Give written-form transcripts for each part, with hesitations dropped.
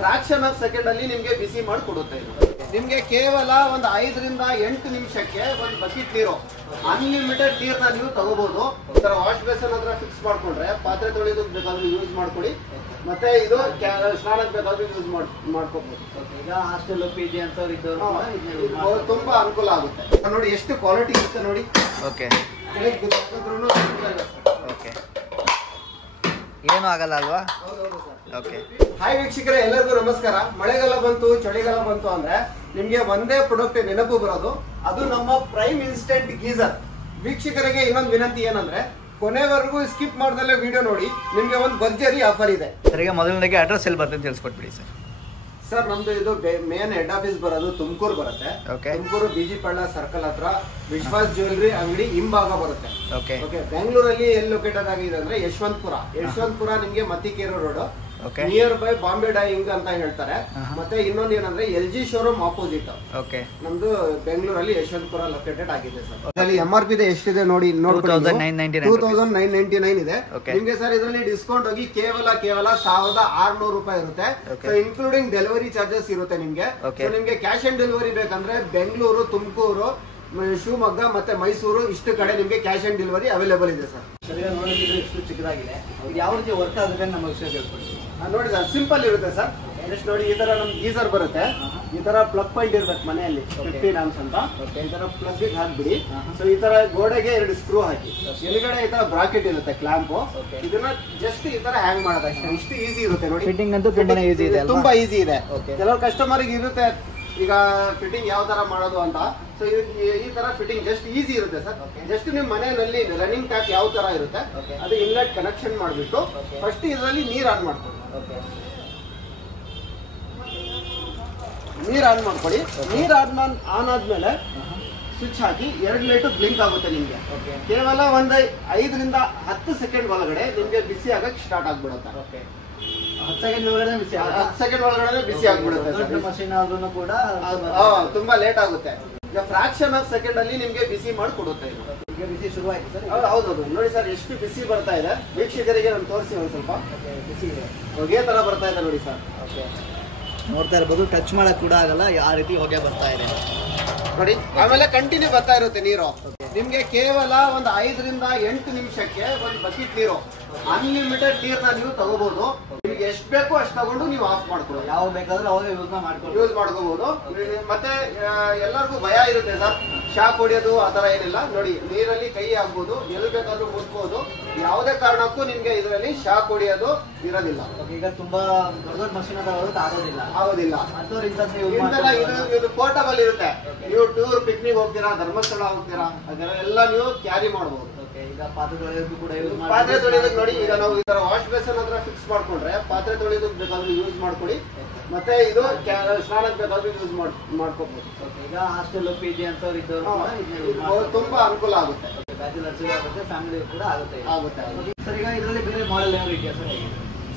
Fraction of second ಅಲ್ಲಿ ನಿಮ್ಗೆ ಬಿಸಿ ಮಾಡಿ ಕೊಡುತ್ತೆ ಇದು. ನಿಮ್ಗೆ ಕೇವಲ ಒಂದು 5 ರಿಂದ 8 ನಿಮಿಷಕ್ಕೆ ಒಂದು ಬಕೆಟ್ ನೀರು, ಅನ್ಲಿಮಿಟೆಡ್ ನೀರ್ನ ನೀವು ತಗೋಬಹುದು. ಒಂಥರ ವಾಶ್ ಬೇಸನ್ ಹತ್ರ ಫಿಕ್ಸ್ ಮಾಡ್ಕೊಂಡ್ರೆ ಪಾತ್ರೆ ತೊಳೆಯೋದಕ್ಕೆ ಬೇಕಾದ್ರೂ ಯೂಸ್ ಮಾಡ್ಕೊಳ್ಳಿ, ಮತ್ತೆ ಇದು ಸ್ನಾನಕ್ಕೆ ಬೇಕಾದ್ರೂ ಯೂಸ್ ಮಾಡ್ಕೋಬಹುದು. ಈಗ ಹಾಸ್ಟೆಲ್ PG ಅಂತವ್ರು ಇದ್ದವರು ತುಂಬಾ ಅನುಕೂಲ ಆಗುತ್ತೆ. ನೋಡಿ ಎಷ್ಟು ಕ್ವಾಲಿಟಿ ಇರುತ್ತೆ ನೋಡಿ. ಓಕೆ ಓಕೆ, ಏನು ಆಗಲ್ಲ ಅಲ್ವಾ? ಓಕೆ. ಹಾಯ್ ವೀಕ್ಷಕರೇ, ಎಲ್ಲರಿಗೂ ನಮಸ್ಕಾರ. ಮಳೆಗಾಲ ಬಂತು, ಚಳಿಗಾಲ ಬಂತು ಅಂದ್ರೆ ನಿಮ್ಗೆ ಒಂದೇ ಪ್ರಾಡಕ್ಟ್ ನೆನಪು ಬರೋದು, ಅದು ನಮ್ಮ ಪ್ರೈಮ್ ಇನ್ಸ್ಟೆಂಟ್ ಗೀಸರ್. ವೀಕ್ಷಕರಿಗೆ ಇನ್ನೊಂದು ವಿನಂತಿ ಏನಂದ್ರೆ ಕೊನೆವರೆಗೂ ಸ್ಕಿಪ್ ಮಾಡ್ದಲ್ಲೇ ವಿಡಿಯೋ ನೋಡಿ, ನಿಮ್ಗೆ ಒಂದು ಭರ್ಜರಿ ಆಫರ್ ಇದೆ. ಸರಿಗೆ ಮೊದಲನೇಗೆ ಅಡ್ರೆಸ್ ಎಲ್ಲಿ ಬರ್ತದೆ ತಿಳಿಸ್ಕೊಟ್ಬಿಡಿ ಸರ್. ಸರ್, ನಮ್ದು ಇದು ಮೇನ್ ಹೆಡ್ ಆಫೀಸ್ ಬರೋದು ತುಮಕೂರು ಬರುತ್ತೆ. ತುಮಕೂರು BG ಪಳ್ಳ ಸರ್ಕಲ್ ಹತ್ರ ವಿಶ್ವಾಸ್ ಜ್ಯುವೆಲ್ಲರಿ ಅಂಗಡಿ ಹಿಂಭಾಗ ಬರುತ್ತೆ. ಓಕೆ. ಬೆಂಗಳೂರಲ್ಲಿ ಎಲ್ಲಿ ಲೊಕೇಟೆಡ್ ಆಗಿದೆ ಅಂದ್ರೆ ಯಶವಂತಪುರ ನಿಮ್ಗೆ Mathikere road, near by Bombay Dyeing ಅಂತ ಹೇಳ್ತಾರೆ. ಮತ್ತೆ ಇನ್ನೊಂದು ಏನಂದ್ರೆ LG ಶೋರೂಮ್ ಆಪೋಸಿಟ್ ನಮ್ದು ಬೆಂಗಳೂರಲ್ಲಿ ಯಶವಂತಪುರ ಲೊಕೇಟೆಡ್ ಆಗಿದೆ ಸರ್. ಅದರಲ್ಲಿ MRP ಎಷ್ಟಿದೆ ನೋಡಿ, 2999 ಇದೆ ನಿಮ್ಗೆ ಸರ್. ಇದರಲ್ಲಿ ಡಿಸ್ಕೌಂಟ್ ಹೋಗಿ ಕೇವಲ 1600 ರೂಪಾಯಿ ಇರುತ್ತೆ. ಇನ್ಕ್ಲೂಡಿಂಗ್ ಡೆಲಿವರಿ ಚಾರ್ಜಸ್ ಇರುತ್ತೆ ನಿಮ್ಗೆ. ನಿಮ್ಗೆ ಕ್ಯಾಶ್ ಆನ್ ಡೆಲಿವರಿ ಬೇಕಂದ್ರೆ ಬೆಂಗಳೂರು, ತುಮಕೂರು, ಶಿವಮೊಗ್ಗ ಮತ್ತೆ ಮೈಸೂರು ಇಷ್ಟು ಕಡೆ ನಿಮ್ಗೆ ಕ್ಯಾಶ್ ಆನ್ ಡೆಲಿವರಿ ಅವೈಲೇಬಲ್ ಇದೆ ಸರ್. ನೋಡಿದ್ರೆ ಎಷ್ಟು ಚಿಕ್ಕದಾಗಿದೆ, ಯಾವ ರೀತಿ ವರ್ಕ್ ಆಗುತ್ತೆ ನಮ್ಮ ವಿಷಯ ಕೇಳ್ಕೊಳ್ಳಿ. ನೋಡಿ ಸರ್, ಸಿಂಪಲ್ ಇರುತ್ತೆ ಸರ್. ಜಸ್ಟ್ ನೋಡಿ, ಈ ತರ ನಮ್ ಗೀಸರ್ ಬರುತ್ತೆ. ಈ ತರ ಪ್ಲಗ್ ಪಾಯಿಂಟ್ ಇರ್ಬೇಕು ಮನೆಯಲ್ಲಿ 15 ಆಮ್ಸ್ ಅಂತ. ಈ ತರ ಪ್ಲಗ್ ಹಾಕ್ಬಿಡಿ. ಸೊ ಈ ತರ ಗೋಡೆಗೆ 2 ಸ್ಕ್ರೂ ಹಾಕಿ, ಎಲ್ಲಿಗಡೆ ಈ ತರ ಬ್ರಾಕೆಟ್ ಇರುತ್ತೆ ಕ್ಲಾಂಪ್. ಇದನ್ನ ಜಸ್ಟ್ ಈ ತರ ಹ್ಯಾಂಗ್ ಮಾಡೋದು ಅಷ್ಟೇ. ಇಷ್ಟು ಈಸಿ ಇರುತ್ತೆ ನೋಡಿ. ಫಿಟ್ಟಿಂಗ್ ಅಂತೂ ತುಂಬಾ ಈಸಿ ಇದೆ, ತುಂಬಾ ಈಸಿ ಇದೆ. ಕೆಲವು ಕಸ್ಟಮರ್ ಇರುತ್ತೆ ಈಗ ಫಿಟ್ಟಿಂಗ್ ಯಾವ ತರ ಮಾಡೋದು ಅಂತ. ಸೊ ಈ ತರ ಫಿಟ್ಟಿಂಗ್ ಜಸ್ಟ್ ಈಸಿ ಇರುತ್ತೆ ಸರ್. ಜಸ್ಟ್ ನಿಮ್ ಮನೆಯಲ್ಲಿ ರನ್ನಿಂಗ್ ಟ್ಯಾಪ್ ಯಾವ ತರ ಇರುತ್ತೆ ಅದು ಇನ್ಲೆಟ್ ಕನೆಕ್ಷನ್ ಮಾಡ್ಬಿಟ್ಟು ಫಸ್ಟ್ ಇದರಲ್ಲಿ ನೀರ್ ಆನ್ ಮಾಡ್ಕೊಳ್ಳಿ. ನೀರ್ ಆನ್ ಮಾಡ್ಕೊಳ್ಳಿ. ನೀರ್ ಆನ್ ಆದ್ಮೇಲೆ ಸ್ವಿಚ್ ಹಾಕಿ 2 ಲೈಟ್ ಬ್ಲಿಂಕ್ ಆಗುತ್ತೆ ನಿಮ್ಗೆ. ಕೇವಲ ಒಂದು 5 ರಿಂದ 10 ಸೆಕೆಂಡ್ ಒಳಗಡೆ ನಿಮ್ಗೆ ಬಿಸಿ ಆಗಕ್ ಸ್ಟಾರ್ಟ್ ಆಗ್ಬಿಡುತ್ತೆ. 10 ಸೆಕೆಂಡ್ ಒಳಗಡೆ ಬಿಸಿ ಆಗ್ಬಿಡುತ್ತೆ. ಮಷೀನ್ ಆದ್ರೂ ಕೂಡ ತುಂಬಾ ಲೇಟ್ ಆಗುತ್ತೆ. ಈಗ ಫ್ರಾಕ್ಷನ್ ಆಫ್ ಸೆಕೆಂಡ್ ಅಲ್ಲಿ ನಿಮ್ಗೆ ಬಿಸಿ ಮಾಡಿ ಕೊಡುತ್ತೆ ಇದು. ಈಗ ಬಿಸಿ ಶುರು ಆಯ್ತು ಸರ್. ಹೌದೌದು, ನೋಡಿ ಸರ್ ಎಷ್ಟು ಬಿಸಿ ಬರ್ತಾ ಇದೆ. ವೀಕ್ಷಕರಿಗೆ ನಾನು ತೋರಿಸಿ ಒಂದ್ ಸ್ವಲ್ಪ. ಬಿಸಿ ಇದೆ, ಹೊಗೆ ತರ ಬರ್ತಾ ಇದೆ ನೋಡಿ ಸರ್. ನೋಡ್ತಾ ಇರ್ಬೋದು, ಟಚ್ ಮಾಡಕ್ ಕೂಡ ಆಗಲ್ಲ, ಯಾವ ರೀತಿ ಹೊಗೆ ಬರ್ತಾ ಇದೆ ನೋಡಿ. ಆಮೇಲೆ ಕಂಟಿನ್ಯೂ ಬರ್ತಾ ಇರುತ್ತೆ ನೀರು. ನಿಮ್ಗೆ ಕೇವಲ ಒಂದು 5 ರಿಂದ 8 ನಿಮಿಷಕ್ಕೆ ಒಂದು ಬಕೆಟ್ ನೀರು, ಅನ್ಲಿಮಿಟೆಡ್ ನೀರ್ನ ನೀವು ತಗೋಬಹುದು. ನಿಮ್ಗೆ ಎಷ್ಟು ಬೇಕೋ ಅಷ್ಟು ತಗೊಂಡು ನೀವು ಆಫ್ ಮಾಡ್ಕೊಳ್ಳಿ. ಯಾವ ಬೇಕಾದ್ರೆ ಅವಾಗ ಯೂಸ್ ಮಾಡ್ಕೋಬಹುದು. ಮತ್ತೆ ಎಲ್ಲರಿಗೂ ಭಯ ಇರುತ್ತೆ ಸರ್, ಶಾಕ್ ಹೊಡಿಯೋದು ಆ ತರ ಏನಿಲ್ಲ. ನೋಡಿ, ನೀರಲ್ಲಿ ಕೈ ಹಾಕ್ಬೋದು, ಎಲ್ಲಿ ಬೇಕಾದ್ರೂ ಮುಟ್ಬೋದು. ಯಾವುದೇ ಕಾರಣಕ್ಕೂ ನಿಮ್ಗೆ ಇದರಲ್ಲಿ ಶಾಕ್ ಹೊಡಿಯೋದು ಇರೋದಿಲ್ಲ. ಈಗ ತುಂಬಾ ದೊಡ್ಡ ಮಷೀನ್ ಆಗೋದಿಲ್ಲ. ಇದು ಪೋರ್ಟಬಲ್ ಇರುತ್ತೆ. ನೀವು ಟೂರ್ ಪಿಕ್ನಿಕ್ ಹೋಗ್ತೀರಾ, ಧರ್ಮಸ್ಥಳ ಹೋಗ್ತೀರಾ, ಅದೆಲ್ಲ ನೀವು ಕ್ಯಾರಿ ಮಾಡಬಹುದು. ಈಗ ಪಾತ್ರೆ ತೊಳೆಯೋದಕ್ಕೂ ಕೂಡ ಪಾತ್ರೆ ತೊಳೆಯೋದಕ್ಕೆ ನೋಡಿ, ಈಗ ನಾವು ಈ ತರ ವಾಶ್ ಬೇಸನ್ ಹತ್ರ ಫಿಕ್ಸ್ ಮಾಡ್ಕೊಂಡ್ರೆ ಪಾತ್ರೆ ತೊಳೆಯೋದಕ್ಕೆ ಬೇಕಾದ್ರೂ ಯೂಸ್ ಮಾಡ್ಕೊಳ್ಳಿ, ಮತ್ತೆ ಇದು ಸ್ನಾನಕ್ಕೆ ಬೇಕಾದ್ರೂ ಯೂಸ್ ಮಾಡ್ಕೋಬಹುದು. ಈಗ ಹಾಸ್ಟೆಲ್ PG ಅಂತವ್ರು ಇದ್ದವರು ತುಂಬಾ ಅನುಕೂಲ ಆಗುತ್ತೆ. ಬ್ಯಾಚುಲರ್ಸ್ ಆಗುತ್ತೆ, ಫ್ಯಾಮಿಲಿ ಕೂಡ ಆಗುತ್ತೆ. ಸರ್, ಈಗ ಇದರಲ್ಲಿ ಬೇರೆ ಮಾಡೆಲ್ ಯಾವ ರೀತಿಯ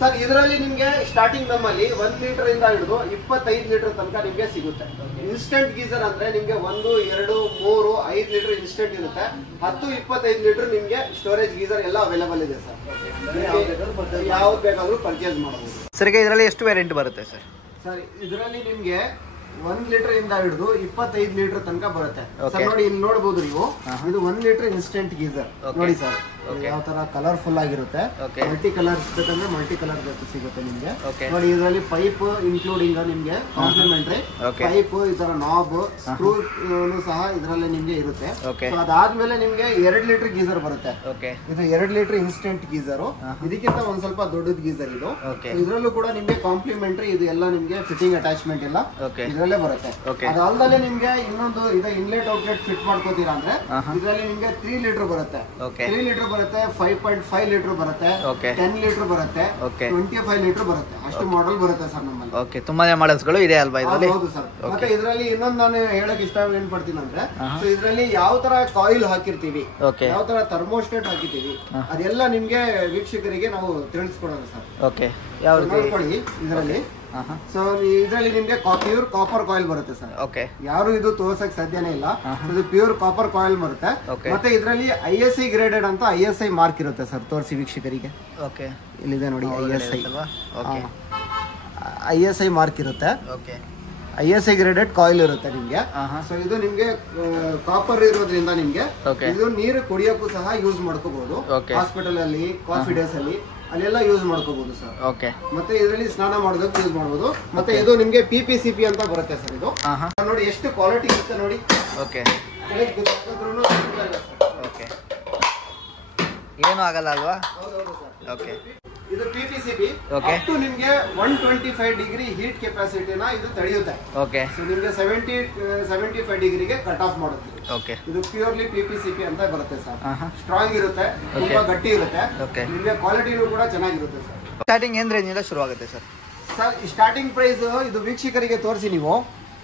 ಸರ್? ಇದರಲ್ಲಿ ನಿಮ್ಗೆ ಸ್ಟಾರ್ಟಿಂಗ್ ನಮ್ಮಲ್ಲಿ 1 ಲೀಟರ್ ಇಂದ ಹಿಡಿದು 25 ಲೀಟರ್ ತನಕ ನಿಮ್ಗೆ ಸಿಗುತ್ತೆ. ಇನ್ಸ್ಟೆಂಟ್ ಗೀಸರ್ ಅಂದ್ರೆ ನಿಮ್ಗೆ 1, 2, 3, 5 ಲೀಟರ್ ಇನ್ಸ್ಟೆಂಟ್ ಇರುತ್ತೆ. 10, 25 ಲೀಟರ್ ನಿಮ್ಗೆ ಸ್ಟೋರೇಜ್ ಗೀಸರ್ ಎಲ್ಲ ಅವೈಲೇಬಲ್ ಇದೆ ಸರ್. ಯಾವ್ದು ಬೇಕಾದ್ರೂ ಪರ್ಚೇಸ್ ಮಾಡಬಹುದು. ಸರ್, ಈಗ ಇದರಲ್ಲಿ ಎಷ್ಟು ವೇರಿಯಂಟ್ ಬರುತ್ತೆ ಸರ್? ಸರ್, ಇದರಲ್ಲಿ ನಿಮ್ಗೆ 1 ಲೀಟರ್ ಇಂದ ಹಿಡಿದು 25 ಲೀಟರ್ ತನಕ ಬರುತ್ತೆ ಸರ್. ನೋಡಿ, ಇಲ್ಲಿ ನೋಡಬಹುದು ನೀವು, ಇದು 1 ಲೀಟರ್ ಇನ್ಸ್ಟೆಂಟ್ ಗೀಸರ್ ನೋಡಿ ಸರ್. ಯಾವ ತರ ಕಲರ್ಫುಲ್ ಆಗಿರುತ್ತೆ. ಮಲ್ಟಿ ಕಲರ್ ಬೇಕಂದ್ರೆ ಮಲ್ಟಿ ಕಲರ್ ಸಿಗುತ್ತೆ ನಿಮ್ಗೆ. ನೋಡಿ, ಇದರಲ್ಲಿ ಪೈಪ್ ಇನ್ಕ್ಲೂಡಿಂಗ್ ನಿಮ್ಗೆ ಕಾಂಪ್ಲಿಮೆಂಟರಿ ಪೈಪ್, ಈ ತರ ನಾಬ್, ಸ್ಕ್ರೂ ಸಹ ಇದರಲ್ಲಿ ನಿಮ್ಗೆ ಇರುತ್ತೆ. ಅದಾದ್ಮೇಲೆ ನಿಮ್ಗೆ 2 ಲೀಟರ್ ಗೀಸರ್ ಬರುತ್ತೆ. ಇದು 2 ಲೀಟರ್ ಇನ್ಸ್ಟೆಂಟ್ ಗೀಸರ್. ಇದಕ್ಕಿಂತ ಒಂದ್ ಸ್ವಲ್ಪ ದೊಡ್ಡದ ಗೀಸರ್ ಇದು. ಇದರಲ್ಲೂ ಕೂಡ ನಿಮ್ಗೆ ಕಾಂಪ್ಲಿಮೆಂಟರಿ ಇದು ಎಲ್ಲ ನಿಮ್ಗೆ ಫಿಟ್ಟಿಂಗ್ ಅಟ್ಯಾಚ್ಮೆಂಟ್ ಎಲ್ಲ ಇದರಲ್ಲೇ ಬರುತ್ತೆ. ಅದಲ್ಲದೆ ನಿಮ್ಗೆ ಇನ್ನೊಂದು ಇದು ಇನ್ಲೆಟ್ ಔಟ್ಲೆಟ್ ಫಿಟ್ ಮಾಡ್ಕೋತೀರಾ ಅಂದ್ರೆ ಇದರಲ್ಲಿ ನಿಮ್ಗೆ 3 ಲೀಟರ್ ಬರುತ್ತೆ. 3 ಲೀಟರ್ ಬರುತ್ತೆ, 5.5 ಲೀಟರ್ ಬರುತ್ತೆ, 10 ಲೀಟರ್ ಬರುತ್ತೆ, 25 ಲೀಟರ್ ಬರುತ್ತೆ. ಅಷ್ಟು ಮಾಡೆಲ್ ಬರುತ್ತೆ ಸರ್ ನಮ್ಮಲ್ಲಿ. ತುಂಬಾನೇ ಮಾಡೆಲ್ಸ್ ಗಳು ಇದೆ ಅಲ್ವಾ ಇದರಲ್ಲಿ? ಹೌದು ಸರ್. ಮತ್ತೆ ಇದರಲ್ಲಿ ಇನ್ನೊಂದು ನಾನು ಹೇಳಕ್ ಇಷ್ಟ ಏನ್ ಪಡ್ತೀನಿ ಅಂದ್ರೆ, ಇದರಲ್ಲಿ ಯಾವ ತರ ಕಾಯಿಲ್ ಹಾಕಿರ್ತೀವಿ, ಯಾವ ತರ ಥರ್ಮೋಸ್ಟೇಟ್ ಹಾಕಿರ್ತೀವಿ, ಅದೆಲ್ಲ ನಿಮ್ಗೆ ವೀಕ್ಷಕರಿಗೆ ನಾವು ತಿಳಿಸ್ಕೊಡೋಣ ಸರ್. ನೋಡ್ಕೊಳ್ಳಿ ಇದರಲ್ಲಿ. ಸೊ ಇದರಲ್ಲಿ ನಿಮ್ಗೆ ಪ್ಯೂರ್ ಕಾಪರ್ ಕಾಯಿಲ್ ಬರುತ್ತೆ ಸರ್. ಯಾರು ಇದು ತೋರ್ಸಕ್ ಸಾಧ್ಯನೇ ಇಲ್ಲ. ಇದು ಪ್ಯೂರ್ ಕಾಪರ್ ಕಾಯಿಲ್ ಬರುತ್ತೆ. ಮತ್ತೆ ಇದರಲ್ಲಿ ISI ಗ್ರೇಡೆಡ್ ಅಂತ ISI ಮಾರ್ಕ್ ಇರುತ್ತೆ ಸರ್. ತೋರಿಸಿ ವೀಕ್ಷಕರಿಗೆ. ಇಲ್ಲಿದೆ ನೋಡಿ ISI. ISI ಮಾರ್ಕ್ ಇರುತ್ತೆ. ಓಕೆ. ISI ಗ್ರೇಡೆಡ್ ಕಾಯಿಲ್ ಇರುತ್ತೆ ನಿಮ್ಗೆ. ಸೊ ಇದು ನಿಮ್ಗೆ ಕಾಪರ್ ಇರೋದ್ರಿಂದ ನಿಮ್ಗೆ ಇದು ನೀರು ಕುಡಿಯೋಕ್ಕೂ ಸಹ ಯೂಸ್ ಮಾಡ್ಕೋಬಹುದು. ಹಾಸ್ಪಿಟಲ್ ಅಲ್ಲಿ, ಕಾಫಿ ಡೇಸ್ ಅಲ್ಲಿ ಅಲ್ಲೆಲ್ಲ ಯೂಸ್ ಮಾಡ್ಕೋಬಹುದು ಸರ್. ಓಕೆ. ಮತ್ತೆ ಇದರಲ್ಲಿ ಸ್ನಾನ ಮಾಡೋದಕ್ಕೆ ಯೂಸ್ ಮಾಡಬಹುದು. ಮತ್ತೆ ಇದು ನಿಮ್ಗೆ PPCP ಅಂತ ಬರುತ್ತೆ ಸರ್. ಇದು ನೋಡಿ ಎಷ್ಟು ಕ್ವಾಲಿಟಿ ಇರುತ್ತೆ ನೋಡಿ. ಓಕೆ. ಓಕೆ. ಏನು ಆಗಲ್ಲ ಅಲ್ವಾ? ಓಕೆ. ಇದು PPCP ಅಪ್ ಟು ನಿಮಗೆ 125 ಡಿಗ್ರಿ ಹೀಟ್ ಕೆಪಾಸಿಟಿನ ಇದು ತಡೆಯುತ್ತೆ. ಓಕೆ. ಸೊ ನಿಮಗೆ 75 ಡಿಗ್ರಿಗೆ ಕಟ್ ಆಫ್ ಮಾಡುತ್ತೆ. ಓಕೆ. ಇದು ಪ್ಯೂರ್ಲಿ PPCP ಅಂತ ಬರುತ್ತೆ ಸರ್. ಸ್ಟ್ರಾಂಗ್ ಇರುತ್ತೆ, ತುಂಬಾ ಗಟ್ಟಿ ಇರುತ್ತೆ. ನಿಮಗೆ ಕ್ವಾಲಿಟಿನೂ ಕೂಡ ಚೆನ್ನಾಗಿರುತ್ತೆ ಸರ್. ಸ್ಟಾರ್ಟಿಂಗ್ ಏನ್ ರೇಂಜ್ ಇಂದ ಶುರು ಆಗುತ್ತೆ ಸರ್? ಸರ್ ಸ್ಟಾರ್ಟಿಂಗ್ ಪ್ರೈಸ್ ಇದು ವೀಕ್ಷಕರಿಗೆ ತೋರಿಸಿ ನೀವು.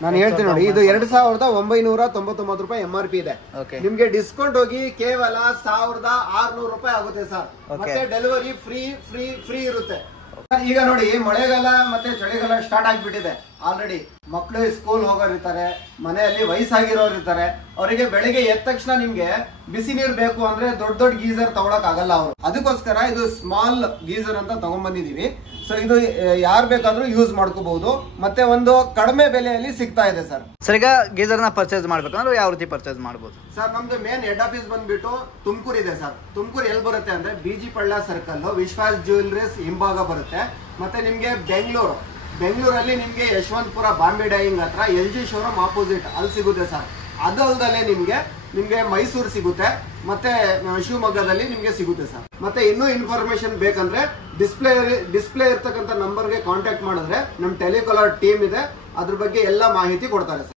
ನಾನು ಹೇಳ್ತೀನಿ ನೋಡಿ, ಇದು 2999 ರೂಪಾಯಿ MRP ಇದೆ. ನಿಮ್ಗೆ ಡಿಸ್ಕೌಂಟ್ ಹೋಗಿ ಕೇವಲ 1600 ರೂಪಾಯಿ ಆಗುತ್ತೆ ಸರ್. ಮತ್ತೆ ಡೆಲಿವರಿ ಫ್ರೀ ಇರುತ್ತೆ. ಈಗ ನೋಡಿ ಮಳೆಗಾಲ ಮತ್ತೆ ಚಳಿಗಾಲ ಸ್ಟಾರ್ಟ್ ಆಗ್ಬಿಟ್ಟಿದೆ. ಆಲ್ರೆಡಿ ಮಕ್ಕಳು ಸ್ಕೂಲ್ ಹೋಗೋರಿರ್ತಾರೆ, ಮನೆಯಲ್ಲಿ ವಯಸ್ಸಾಗಿರೋರು ಇರ್ತಾರೆ. ಅವರಿಗೆ ಬೆಳಿಗ್ಗೆ ಎದ್ದ ತಕ್ಷಣ ನಿಮ್ಗೆ ಬಿಸಿ ನೀರು ಬೇಕು ಅಂದ್ರೆ ದೊಡ್ಡ ಗೀಸರ್ ತಗೊಳಕ್ ಆಗಲ್ಲ ಅವರು. ಅದಕ್ಕೋಸ್ಕರ ಇದು ಸ್ಮಾಲ್ ಗೀಸರ್ ಅಂತ ತಗೊಂಡ್ಬಂದಿದೀವಿ. ಸೊ ಇದು ಯಾರು ಬೇಕಾದ್ರೂ ಯೂಸ್ ಮಾಡ್ಕೋಬಹುದು. ಮತ್ತೆ ಒಂದು ಕಡಿಮೆ ಬೆಲೆಯಲ್ಲಿ ಸಿಗ್ತಾ ಇದೆ ಸರ್. ಸರ್ ಈಗ ಗೀಸರ್ ನ ಪರ್ಚೇಸ್ ಮಾಡ್ಬೇಕಂದ್ರೆ ಯಾವ ರೀತಿ ಪರ್ಚೇಸ್ ಮಾಡಬಹುದು ಸರ್? ನಮ್ದು ಮೇನ್ ಹೆಡ್ ಆಫೀಸ್ ಬಂದ್ಬಿಟ್ಟು ತುಮಕೂರು ಇದೆ ಸರ್. ತುಮಕೂರು ಎಲ್ಲಿ ಬರುತ್ತೆ ಅಂದ್ರೆ BG ಪಳ್ಳ ಸರ್ಕಲ್ ವಿಶ್ವಾಸ್ ಜ್ಯುವೆಲ್ಲರೀಸ್ ಹಿಂಭಾಗ ಬರುತ್ತೆ. ಮತ್ತೆ ನಿಮ್ಗೆ ಬೆಂಗಳೂರಲ್ಲಿ ನಿಮ್ಗೆ ಯಶವಂತಪುರ ಬಾಂಬೆ ಡೈಯಿಂಗ್ ಹತ್ರ LG ಶೋರೂಮ್ ಆಪೋಸಿಟ್ ಅಲ್ಲಿ ಸಿಗುತ್ತೆ ಸರ್. ಅದು ಅಲ್ಲದೆ ನಿಮ್ಗೆ ಮೈಸೂರು ಸಿಗುತ್ತೆ, ಮತ್ತೆ ಶಿವಮೊಗ್ಗದಲ್ಲಿ ನಿಮ್ಗೆ ಸಿಗುತ್ತೆ ಸರ್. ಮತ್ತೆ ಇನ್ನೂ ಇನ್ಫಾರ್ಮೇಶನ್ ಬೇಕಂದ್ರೆ ಡಿಸ್ಪ್ಲೇ ಇರ್ತಕ್ಕಂಥ ನಂಬರ್ಗೆ ಕಾಂಟ್ಯಾಕ್ಟ್ ಮಾಡಿದ್ರೆ ನಮ್ ಟೆಲಿಕಾಲರ್ ಟೀಮ್ ಇದೆ, ಅದ್ರ ಬಗ್ಗೆ ಎಲ್ಲ ಮಾಹಿತಿ ಕೊಡ್ತಾರೆ ಸರ್.